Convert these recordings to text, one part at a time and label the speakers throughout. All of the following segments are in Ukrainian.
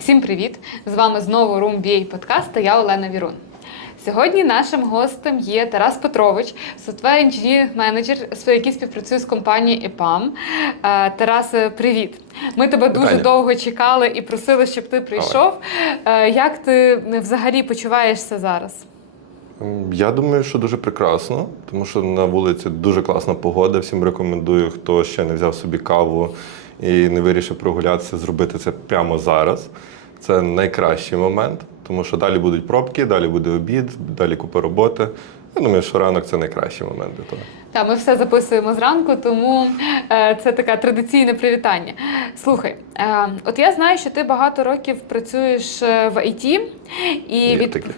Speaker 1: Всім привіт! З вами знову Room BA подкаст та я Олена Вірун. Сьогодні нашим гостем є Тарас Петрович, software engineering менеджер, який співпрацює з компанією EPAM. Е, Тарас, привіт! Ми тебе дуже довго чекали і просили, щоб ти прийшов. Е, Як ти взагалі почуваєшся зараз?
Speaker 2: Я думаю, що дуже прекрасно, тому що на вулиці дуже класна погода. Всім рекомендую, хто ще не взяв собі каву і не вирішив прогулятися, зробити це прямо зараз. Це найкращий момент, тому що далі будуть пробки, далі буде обід, далі купа роботи. Я думаю, що ранок це найкращий момент для того.
Speaker 1: Так, ми все записуємо зранку, тому е, це таке традиційне привітання. Слухай, е, от я знаю, що ти багато років працюєш е, в ІТ, і,
Speaker 2: Є
Speaker 1: від,
Speaker 2: таке.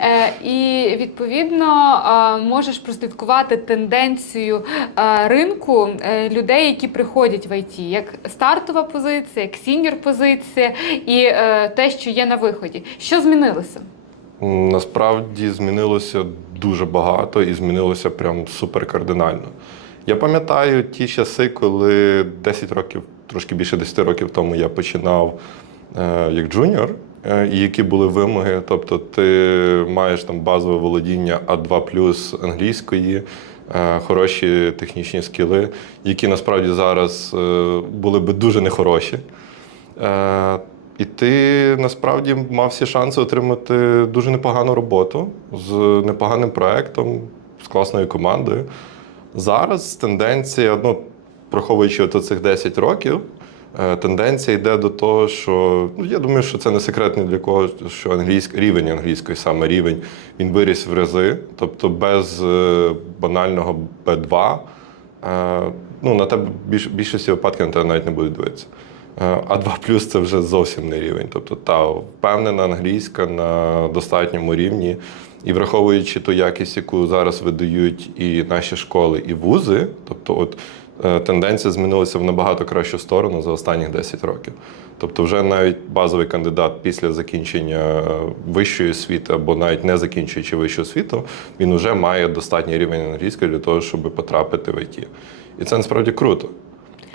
Speaker 1: е, і відповідно е, можеш прослідкувати тенденцію е, ринку е, людей, які приходять в ІТ, як стартова позиція, як сіньор позиція і е, те, що є на виході. Що змінилося?
Speaker 2: Насправді змінилося дуже багато і змінилося прям супер кардинально. Я пам'ятаю ті часи, коли 10 років, трошки більше 10 років тому я починав е, як джуніор, е, і які були вимоги. Тобто ти маєш там базове володіння А2 плюс англійської, е, хороші технічні скіли, які насправді зараз е, були би дуже нехороші. Е, і ти насправді мав всі шанси отримати дуже непогану роботу з непоганим проектом, з класною командою. Зараз тенденція, ну, проховуючи от цих 10 років, е, тенденція йде до того, що ну, я думаю, що це не секрет ні для кого, що англійськ, рівень англійської, саме рівень, він виріс в рази. Тобто без е, банального B2 е, ну, на тебе більш, більшості випадків на тебе навіть не будуть дивитися. А 2 плюс це вже зовсім не рівень. Тобто та впевнена англійська на достатньому рівні. І враховуючи ту якість, яку зараз видають і наші школи, і вузи, тобто, от е, тенденція змінилася в набагато кращу сторону за останні 10 років. Тобто, вже навіть базовий кандидат після закінчення е, вищої освіти або навіть не закінчуючи вищу освіту, він вже має достатній рівень англійської для того, щоб потрапити в ІТ. І це насправді круто.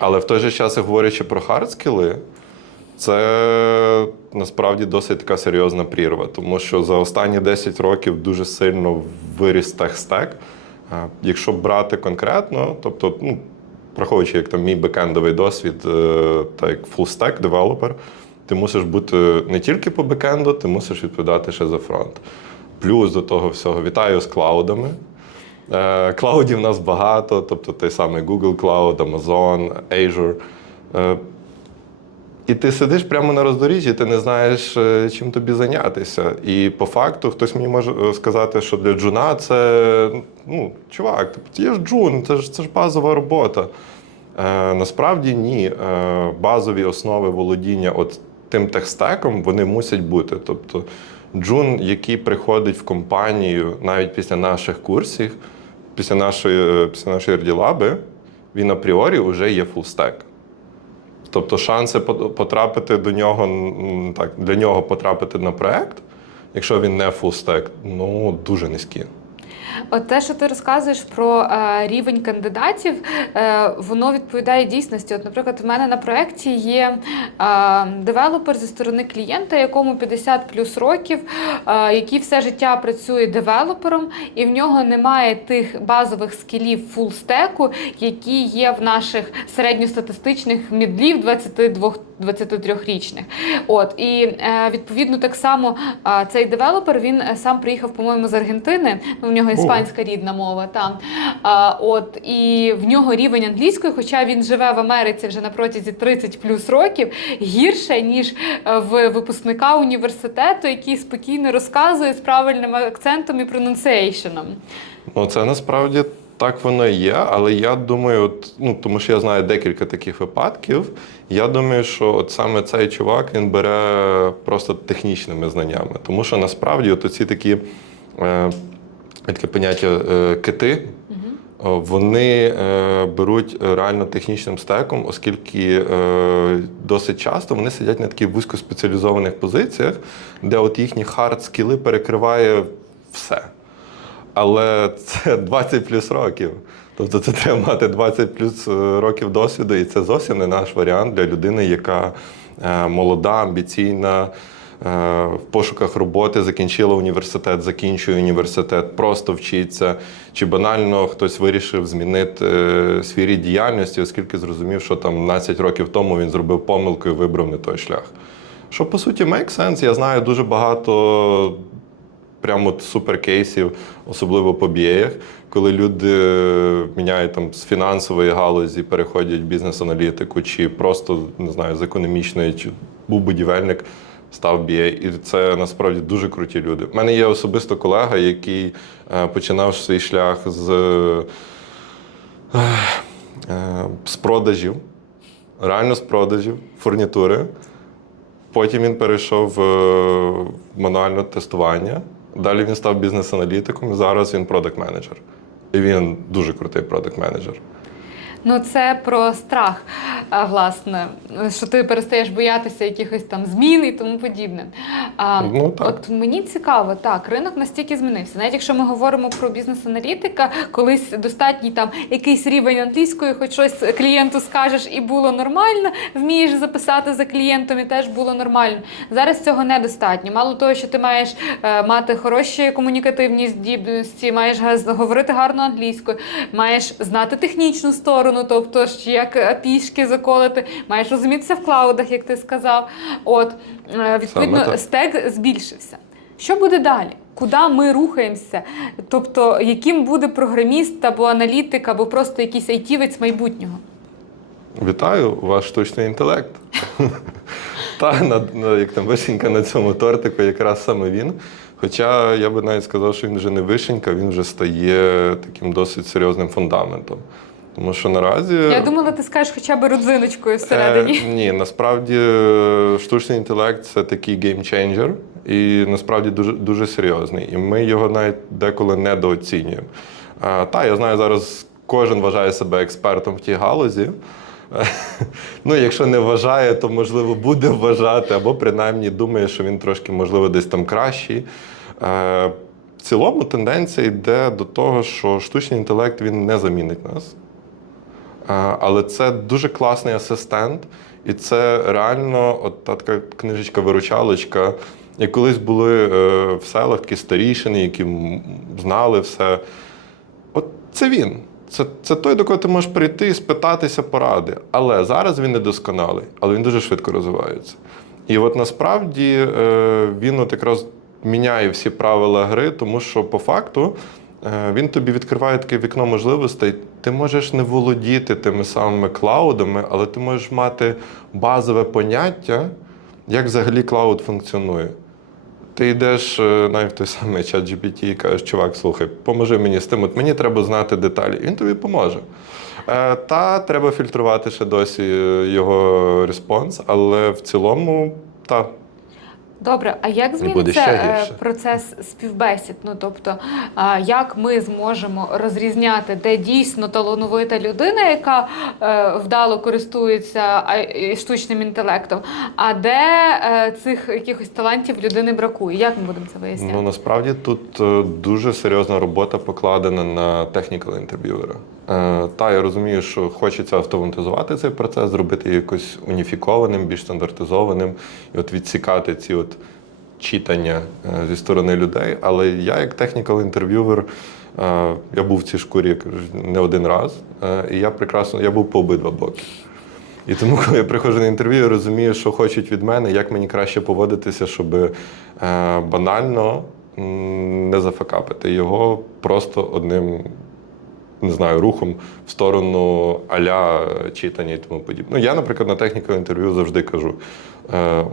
Speaker 2: Але в той же час, говорячи про хардскіли, це насправді досить така серйозна прірва, тому що за останні 10 років дуже сильно виріс техстек. Якщо брати конкретно, тобто, ну, враховуючи, як там мій бекендовий досвід, е, та як фулстек девелопер, ти мусиш бути не тільки по бекенду, ти мусиш відповідати ще за фронт. Плюс до того всього вітаю з клаудами. Е, Клаудів нас багато, тобто той самий Google Cloud, Amazon, Azure. Е, І ти сидиш прямо на роздоріжжі, ти не знаєш, е, чим тобі зайнятися. І по факту хтось мені може сказати, що для джуна це ну, чувак, тобто є ж джун, це ж це ж базова робота. Е, насправді ні. Е, базові основи володіння от тим техстеком вони мусять бути. Тобто, джун, який приходить в компанію навіть після наших курсів, після нашої, після нашої RD-лаби, він апріорі вже є фулстек. Тобто шанси потрапити до нього, так, для нього потрапити на проект, якщо він не фулстек, ну дуже низькі.
Speaker 1: От те, що ти розказуєш про е, рівень кандидатів, е, воно відповідає дійсності. От, наприклад, в мене на проєкті є е, девелопер зі сторони клієнта, якому 50 плюс років, е, який все життя працює девелопером, і в нього немає тих базових скілів фулстеку, які є в наших середньостатистичних мідлів 22 23-річних. От і е, відповідно так само е, цей девелопер він е, сам приїхав, по-моєму, з Аргентини. Ну, в нього іспанська рідна мова. Там а, от і в нього рівень англійської, хоча він живе в Америці вже на протязі 30 плюс років, гірше ніж е, в випускника університету, який спокійно розказує з правильним акцентом і пронунціейшеном.
Speaker 2: Ну, це насправді так воно і є, але я думаю, от, ну, тому що я знаю декілька таких випадків. Я думаю, що от саме цей чувак він бере просто технічними знаннями. Тому що насправді от ці такі е, таке поняття е, кити. Вони е, беруть реально технічним стеком, оскільки е, досить часто вони сидять на таких вузькоспеціалізованих позиціях, де от їхні хард скіли перекриває все. Але це 20 плюс років. Тобто це треба мати 20 плюс е, років досвіду, і це зовсім не наш варіант для людини, яка е, молода, амбіційна. Е, В пошуках роботи закінчила університет, закінчує університет, просто вчиться. Чи банально хтось вирішив змінити е, свій діяльності, оскільки зрозумів, що там 12 років тому він зробив помилку і вибрав не той шлях. Що по суті make sense. Я знаю дуже багато прямо суперкейсів, особливо по BA, коли люди е, міняють там з фінансової галузі, переходять в бізнес-аналітику, чи просто не знаю, з економічної, чи був будівельник, став BA. І це насправді дуже круті люди. У мене є особисто колега, який е, починав свій шлях з, е, е, з продажів, реально з продажів, фурнітури. Потім він перейшов в мануальне тестування. Далі він став бізнес-аналітиком. і Зараз він продакт-менеджер. І він дуже крутий продакт-менеджер.
Speaker 1: Ну, це про страх, власне, що ти перестаєш боятися якихось там змін і тому подібне. А,
Speaker 2: Ну, так.
Speaker 1: От мені цікаво, так, ринок настільки змінився. Навіть якщо ми говоримо про бізнес-аналітика, колись достатній там якийсь рівень англійської, хоч щось клієнту скажеш, і було нормально, вмієш записати за клієнтом, і теж було нормально. Зараз цього недостатньо. Мало того, що ти маєш е, мати хороші комунікативні здібності, маєш говорити гарно англійською, маєш знати технічну сторону, тобто ж як е, пішки заколити, маєш розумітися в клаудах, як ти сказав. От е, відповідно, стек збільшився. Що буде далі? Куди ми рухаємося? Тобто, яким буде програміст або аналітик, або просто якийсь айтівець майбутнього?
Speaker 2: Вітаю, ваш штучний інтелект. Та як там вишенька на цьому тортику, якраз саме він. Хоча я би навіть сказав, що він вже не вишенька, він вже стає таким досить серйозним фундаментом. Тому що наразі.
Speaker 1: Я думала, ти скажеш хоча б родзиночкою всередині.
Speaker 2: Е, ні, насправді е, штучний інтелект це такий геймченджер, і насправді дуже, дуже серйозний. І ми його навіть деколи недооцінюємо. Е, та, я знаю, зараз кожен вважає себе експертом в тій галузі. Ну, якщо не вважає, то можливо буде вважати, або принаймні думає, що він трошки, можливо, десь там кращий. Е, В цілому тенденція йде до того, що штучний інтелект він не замінить нас. А, Але це дуже класний асистент, і це реально от та така книжечка-виручалочка. Як колись були е, в селах такі старішини, які знали все. От це він. Це, це той, до кого ти можеш прийти і спитатися поради. Але зараз він недосконалий, але він дуже швидко розвивається. І от насправді е, він от якраз міняє всі правила гри, тому що по факту е, він тобі відкриває таке вікно можливостей. Ти можеш не володіти тими самими клаудами, але ти можеш мати базове поняття, як взагалі клауд функціонує. Ти йдеш е, навіть в той самий чат GPT і кажеш, чувак, слухай, поможи мені з тим, от мені треба знати деталі. Він тобі поможе. Е, Та треба фільтрувати ще досі е, його респонс, але в цілому, та.
Speaker 1: Добре, а як зміниться е, процес співбесід? Ну тобто, як ми зможемо розрізняти, де дійсно талановита людина, яка е, вдало користується штучним інтелектом, а де е, цих якихось талантів людини бракує? Як ми будемо це виясняти?
Speaker 2: Ну насправді тут дуже серйозна робота покладена на технікал інтерв'юера. Е, Та я розумію, що хочеться автоматизувати цей процес, зробити якось уніфікованим, більш стандартизованим, і от відсікати ці от читання е, зі сторони людей. Але я, як технікал інтерв'юер, е, я був в цій шкурі не один раз, е, і я прекрасно я був по обидва боки. І тому, коли я приходжу на інтерв'ю, я розумію, що хочуть від мене, як мені краще поводитися, щоб банально не зафакапити його просто одним, не знаю, рухом в сторону аля читання і тому подібне. Ну, я, наприклад, на техніку інтерв'ю завжди кажу. Е,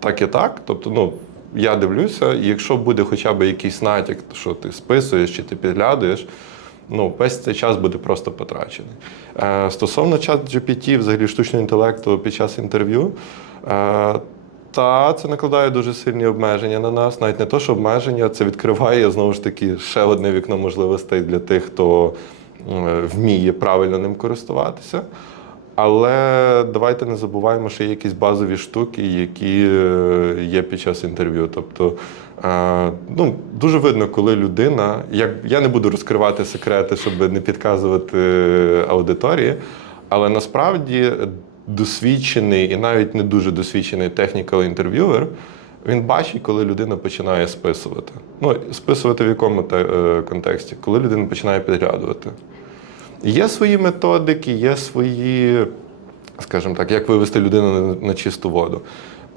Speaker 2: так і так. Тобто, ну, я дивлюся, якщо буде хоча б якийсь натяк, що ти списуєш чи ти підглядуєш, ну, весь цей час буде просто потрачений. Е, стосовно чат GPT, взагалі штучного інтелекту під час інтерв'ю, е, та це накладає дуже сильні обмеження на нас. Навіть не то, що обмеження, це відкриває знову ж таки ще одне вікно можливостей для тих, хто е, вміє правильно ним користуватися. Але давайте не забуваємо, що є якісь базові штуки, які е, є під час інтерв'ю. Тобто, е, ну, дуже видно, коли людина, як я не буду розкривати секрети, щоб не підказувати аудиторії, але насправді досвідчений і навіть не дуже досвідчений технікал інтерв'юер, він бачить, коли людина починає списувати. Ну, списувати в якому е, контексті, коли людина починає підглядувати. Є свої методики, є свої, скажімо так, як вивести людину на, чисту воду.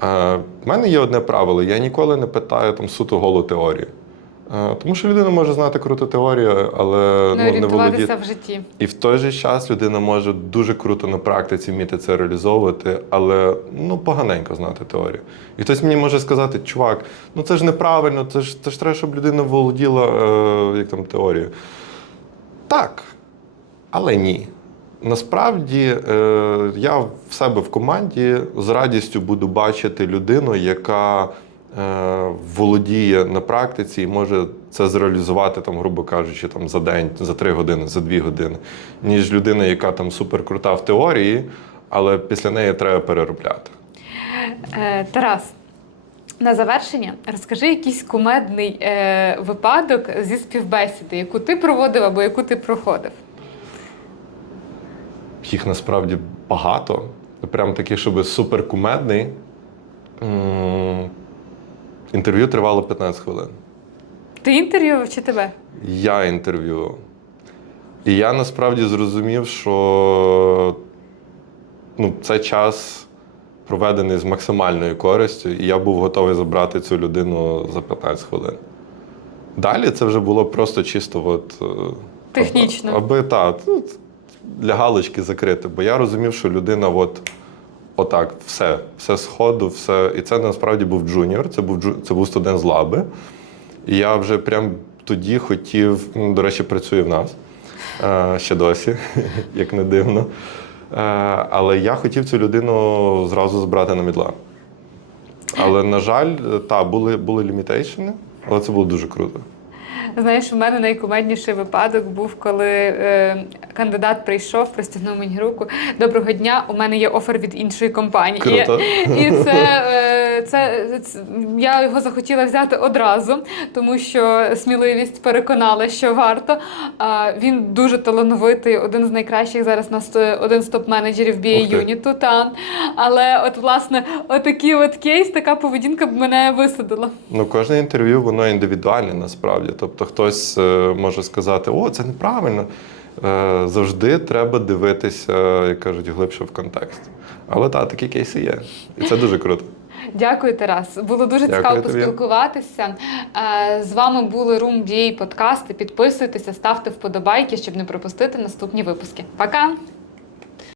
Speaker 2: Е, мене є одне правило: я ніколи не питаю там суто голу теорію. Е, тому що людина може знати круту теорію, але
Speaker 1: Не
Speaker 2: ну, не володіти.
Speaker 1: в житті.
Speaker 2: І в той же час людина може дуже круто на практиці вміти це реалізовувати, але ну поганенько знати теорію. І хтось мені може сказати, чувак, ну це ж неправильно, це ж це ж треба, щоб людина володіла е, як там теорією. Так, але ні. Насправді е, я в себе в команді з радістю буду бачити людину, яка володіє на практиці і може це зреалізувати, там, грубо кажучи, там, за день, за три години, за дві години, ніж людина, яка там суперкрута в теорії, але після неї треба переробляти.
Speaker 1: Е, Тарас, на завершення розкажи якийсь кумедний е, випадок зі співбесіди, яку ти проводив або яку ти проходив.
Speaker 2: Їх насправді багато. Прям такі, щоб суперкумедний. Інтерв'ю тривало 15 хвилин.
Speaker 1: Ти інтерв'ював чи тебе?
Speaker 2: Я інтерв'ював. І я насправді зрозумів, що ну, це час проведений з максимальною користю, і я був готовий забрати цю людину за 15 хвилин. Далі це вже було просто чисто от, е,
Speaker 1: Технічно.
Speaker 2: Аби так, ну, для галочки закрити. Бо я розумів, що людина от, отак, все, все сходу, все. І це насправді був джуніор, це був, це був студент з лаби. І я вже прям тоді хотів, ну, до речі, працює в нас е, ще досі, як не дивно. Е, але я хотів цю людину зразу збирати на мідла. Але, на жаль, та, були, були лімітейшени, але це було дуже круто.
Speaker 1: Знаєш, у мене найкумедніший випадок був, коли е, кандидат прийшов, простягнув мені руку. Доброго дня, у мене є офер від іншої компанії.
Speaker 2: Круто.
Speaker 1: І, і це, е, це, це я його захотіла взяти одразу, тому що сміливість переконала, що варто. А, він дуже талановитий, один з найкращих зараз на один з топ-менеджерів. BA юніту. Та. Але от власне, отакий от кейс, така поведінка б мене висадила.
Speaker 2: Ну, кожне інтерв'ю воно індивідуальне насправді. Тобто хтось е, може сказати, о, це неправильно. Е, Завжди треба дивитися, як кажуть, глибше в контекст. Але так, такі кейси є. І це дуже круто.
Speaker 1: Дякую, Тарас. Було дуже
Speaker 2: Дякую
Speaker 1: цікаво
Speaker 2: тобі.
Speaker 1: поспілкуватися. Е, З вами були Room BA подкасти. Підписуйтеся, ставте вподобайки, щоб не пропустити наступні випуски. Пока!